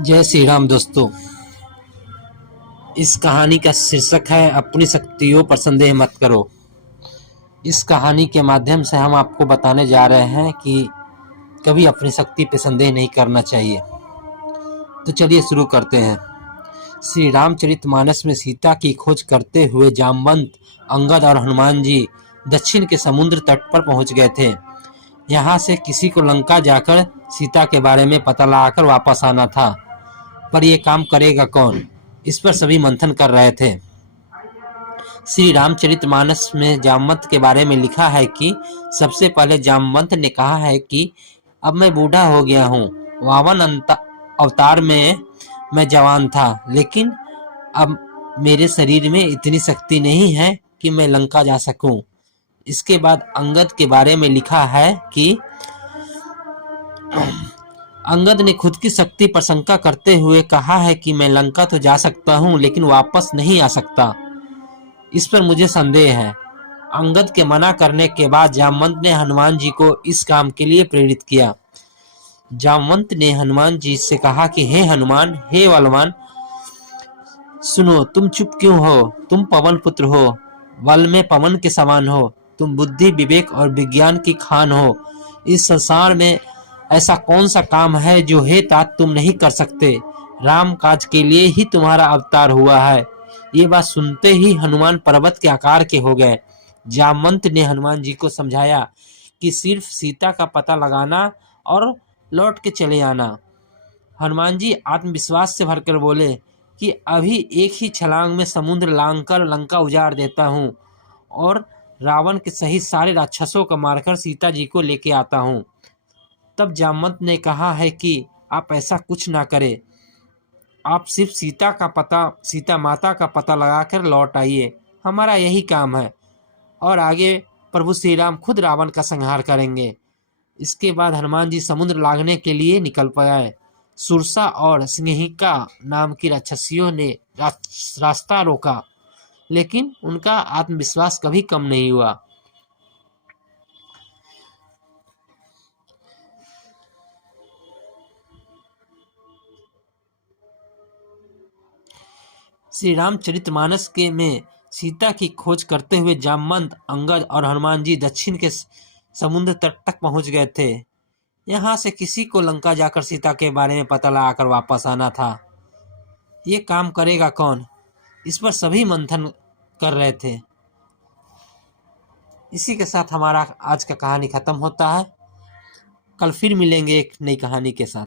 जय श्री राम दोस्तों। इस कहानी का शीर्षक है अपनी शक्तियों पर संदेह मत करो। इस कहानी के माध्यम से हम आपको बताने जा रहे हैं कि कभी अपनी शक्ति पर संदेह नहीं करना चाहिए। तो चलिए शुरू करते हैं। श्री रामचरितमानस में सीता की खोज करते हुए जामवंत, अंगद और हनुमान जी दक्षिण के समुद्र तट पर पहुंच गए थे। यहाँ से किसी को लंका जाकर सीता के बारे में पता लगाकर वापस आना था, पर यह काम करेगा कौन, इस पर सभी मंथन कर रहे थे। श्री रामचरितमानस में जामवंत के बारे में लिखा है कि सबसे पहले जामवंत ने कहा है कि अब मैं बूढ़ा हो गया हूँ। वामन अवतार में मैं जवान था, लेकिन अब मेरे शरीर में इतनी शक्ति नहीं है कि मैं लंका जा सकूं। इसके बाद अंगद के बारे में लिखा है कि अंगद ने खुद की शक्ति पर शंका करते हुए कहा है कि मैं लंका तो जा सकता हूं, लेकिन वापस नहीं आ सकता। इस पर मुझे संदेह है। अंगद के मना करने के बाद जामवंत ने हनुमान जी को इस काम के लिए प्रेरित किया। जामवंत ने हनुमान जी से कहा कि हे हनुमान, हे बलवान, सुनो, तुम चुप क्यों हो? तुम पवन पुत्र हो, बल में पवन के समान हो, तुम बुद्धि, विवेक और विज्ञान की खान हो। इस संसार में ऐसा कौन सा काम है जो हे तात तुम नहीं कर सकते? राम काज के लिए ही तुम्हारा अवतार हुआ है। ये बात सुनते ही हनुमान पर्वत के आकार के हो गए। जामवंत ने हनुमान जी को समझाया कि सिर्फ सीता का पता लगाना और लौट के चले आना। हनुमान जी आत्मविश्वास से भरकर बोले कि अभी एक ही छलांग में समुद्र लांघकर लंका उजाड़ देता हूँ और रावण के सहित सारे राक्षसों को मारकर सीता जी को लेके आता हूँ। तब जामवंत ने कहा है कि आप ऐसा कुछ ना करें, आप सिर्फ सीता माता का पता लगाकर लौट आइए, हमारा यही काम है, और आगे प्रभु श्री राम खुद रावण का संहार करेंगे। इसके बाद हनुमान जी समुद्र लांघने के लिए निकल पाए। सुरसा और सिंहिका नाम की राक्षसियों ने रास्ता रोका, लेकिन उनका आत्मविश्वास कभी कम नहीं हुआ। श्री रामचरितमानस के में सीता की खोज करते हुए जामवंत, अंगद और हनुमान जी दक्षिण के समुद्र तट तक पहुंच गए थे। यहाँ से किसी को लंका जाकर सीता के बारे में पता लगाकर वापस आना था। ये काम करेगा कौन, इस पर सभी मंथन कर रहे थे। इसी के साथ हमारा आज का कहानी खत्म होता है। कल फिर मिलेंगे एक नई कहानी के साथ।